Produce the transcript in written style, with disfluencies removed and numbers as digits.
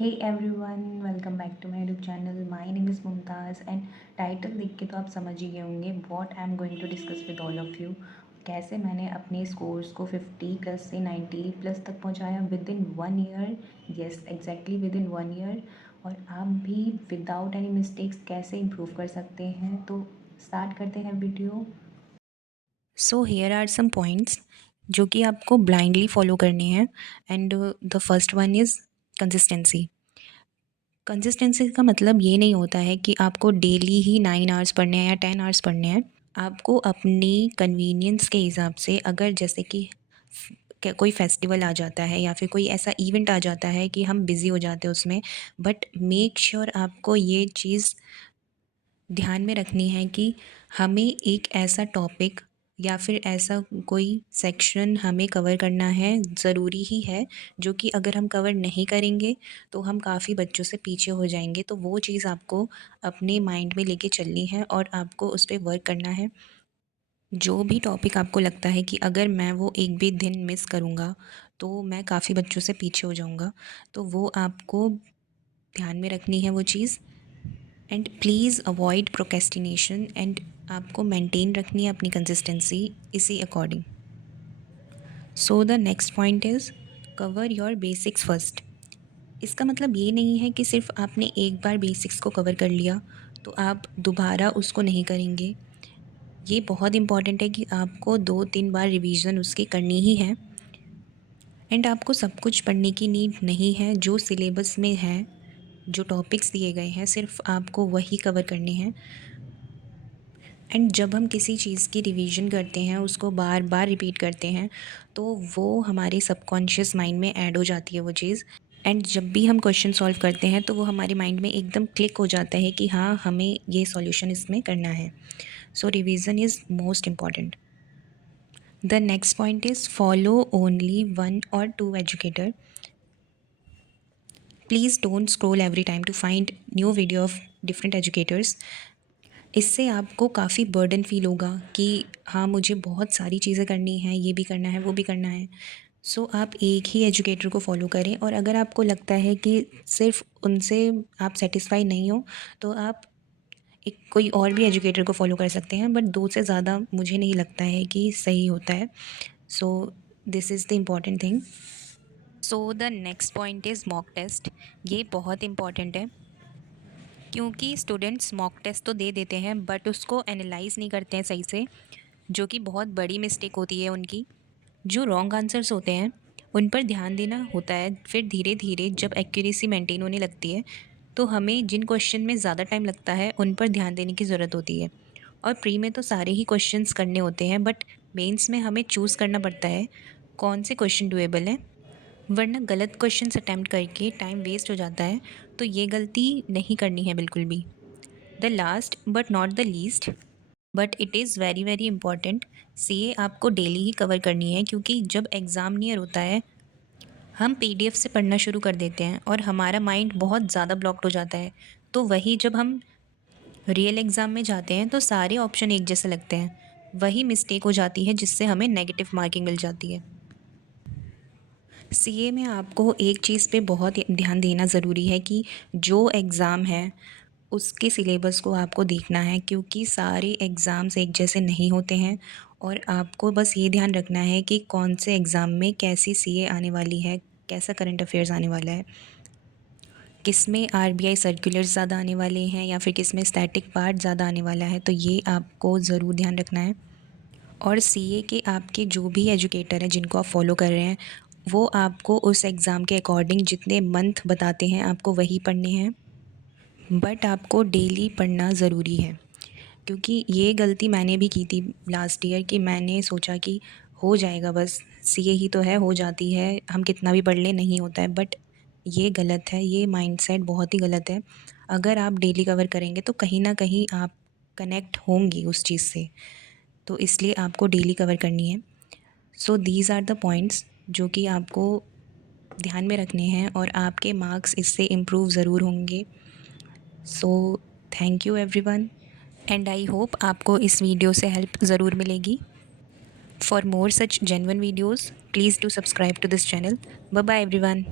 Hey everyone, welcome back to my YouTube channel. My name is Mumtaz and title देख के तो आप समझ ही गए होंगे what I am going to discuss with all of you. कैसे मैंने अपने स्कोर्स को 50 प्लस से 90 प्लस तक पहुंचाया within 1 year. Yes, exactly within 1 year. और आप भी विदाउट एनी मिस्टेक्स कैसे इम्प्रूव कर सकते हैं, तो स्टार्ट करते हैं video. So here are some points जो कि आपको ब्लाइंडली फॉलो करने हैं। And the first one is consistency. Consistency का मतलब ये नहीं होता है कि आपको डेली ही 9 आवर्स पढ़ने हैं या 10 आवर्स पढ़ने हैं। आपको अपनी कन्वीनियंस के हिसाब से, अगर जैसे कि कोई फेस्टिवल आ जाता है या फिर कोई ऐसा इवेंट आ जाता है कि हम बिज़ी हो जाते हैं उसमें, बट मेक श्योर आपको ये चीज़ ध्यान में रखनी है कि हमें एक ऐसा टॉपिक या फिर ऐसा कोई सेक्शन हमें कवर करना है, ज़रूरी ही है, जो कि अगर हम कवर नहीं करेंगे तो हम काफ़ी बच्चों से पीछे हो जाएंगे। तो वो चीज़ आपको अपने माइंड में लेके चलनी है और आपको उस पर वर्क करना है। जो भी टॉपिक आपको लगता है कि अगर मैं वो एक भी दिन मिस करूँगा तो मैं काफ़ी बच्चों से पीछे हो जाऊँगा, तो वो आपको ध्यान में रखनी है वो चीज़। And please avoid procrastination. And आपको मेंटेन रखनी है अपनी कंसिस्टेंसी इसी according. So the next point is cover your basics first. इसका मतलब ये नहीं है कि सिर्फ आपने एक बार बेसिक्स को कवर कर लिया तो आप दोबारा उसको नहीं करेंगे। ये बहुत इंपॉर्टेंट है कि आपको 2-3 बार रिवीजन उसकी करनी ही है। एंड आपको सब कुछ पढ़ने की नीड नहीं है। जो सिलेबस में है, जो टॉपिक्स दिए गए हैं, सिर्फ आपको वही कवर करने हैं। एंड जब हम किसी चीज़ की रिवीजन करते हैं, उसको बार बार रिपीट करते हैं, तो वो हमारे सबकॉन्शियस माइंड में ऐड हो जाती है वो चीज़। एंड जब भी हम क्वेश्चन सॉल्व करते हैं तो वो हमारे माइंड में एकदम क्लिक हो जाता है कि हाँ, हमें ये सॉल्यूशन इसमें करना है। So revision is most important. The next point is follow only 1 or 2 educator. Please don't scroll every time to find new video of different educators. इससे आपको काफ़ी बर्डन फ़ील होगा कि हाँ, मुझे बहुत सारी चीज़ें करनी हैं, ये भी करना है, वो भी करना है। सो आप एक ही एजुकेटर को फ़ॉलो करें, और अगर आपको लगता है कि सिर्फ़ उनसे आप सैटिस्फाई नहीं हो, तो आप एक कोई और भी एजुकेटर को फ़ॉलो कर सकते हैं, बट 2 से ज़्यादा मुझे नहीं लगता है कि सही होता है। So this is the important thing. So the next point is mock test. ये बहुत इम्पॉर्टेंट है, क्योंकि स्टूडेंट्स मॉक टेस्ट तो दे देते हैं बट उसको एनालाइज़ नहीं करते हैं सही से, जो कि बहुत बड़ी मिस्टेक होती है उनकी। जो रॉन्ग आंसर्स होते हैं उन पर ध्यान देना होता है। फिर धीरे धीरे जब एक्यूरेसी मेंटेन होने लगती है तो हमें जिन क्वेश्चन में ज़्यादा टाइम लगता है उन पर ध्यान देने की ज़रूरत होती है। और प्री में तो सारे ही क्वेश्चंस करने होते हैं, बट मेंस में हमें चूज़ करना पड़ता है कौन से क्वेश्चन डुएबल हैं, वरना गलत क्वेश्चंस अटैम्प्ट करके टाइम वेस्ट हो जाता है। तो ये गलती नहीं करनी है बिल्कुल भी। The last but not the least, but it is very very important, CA आपको डेली ही कवर करनी है, क्योंकि जब एग्ज़ाम नियर होता है हम पीडीएफ से पढ़ना शुरू कर देते हैं और हमारा माइंड बहुत ज़्यादा ब्लॉक्ड हो जाता है। तो वही जब हम रियल एग्ज़ाम में जाते हैं तो सारे ऑप्शन एक जैसे लगते हैं। वही मिस्टेक हो जाती है जिससे हमें नेगेटिव मार्किंग मिल जाती है। सीए में आपको एक चीज़ पे बहुत ध्यान देना ज़रूरी है कि जो एग्ज़ाम है उसके सिलेबस को आपको देखना है, क्योंकि सारे एग्ज़ाम्स एक जैसे नहीं होते हैं। और आपको बस ये ध्यान रखना है कि कौन से एग्ज़ाम में कैसी सीए आने वाली है, कैसा करंट अफेयर्स आने वाला है, किस में आरबीआई सर्कुलर्स ज़्यादा आने वाले हैं या फिर किस में स्टैटिक पार्ट ज़्यादा आने वाला है। तो ये आपको ज़रूर ध्यान रखना है। और सीए के आपके जो भी एजुकेटर हैं जिनको आप फॉलो कर रहे हैं, वो आपको उस एग्ज़ाम के अकॉर्डिंग जितने मंथ बताते हैं आपको वही पढ़ने हैं। बट आपको डेली पढ़ना ज़रूरी है, क्योंकि ये गलती मैंने भी की थी लास्ट ईयर कि मैंने सोचा कि हो जाएगा, बस सीए ही तो है, हो जाती है, हम कितना भी पढ़ लें नहीं होता है। बट ये गलत है, ये माइंडसेट बहुत ही गलत है। अगर आप डेली कवर करेंगे तो कहीं ना कहीं आप कनेक्ट होंगी उस चीज़ से, तो इसलिए आपको डेली कवर करनी है। So these are the points जो कि आपको ध्यान में रखने हैं, और आपके मार्क्स इससे इम्प्रूव ज़रूर होंगे। So thank you everyone, and I hope आपको इस वीडियो से हेल्प ज़रूर मिलेगी। For more such genuine videos please do subscribe to this channel. Bye bye everyone.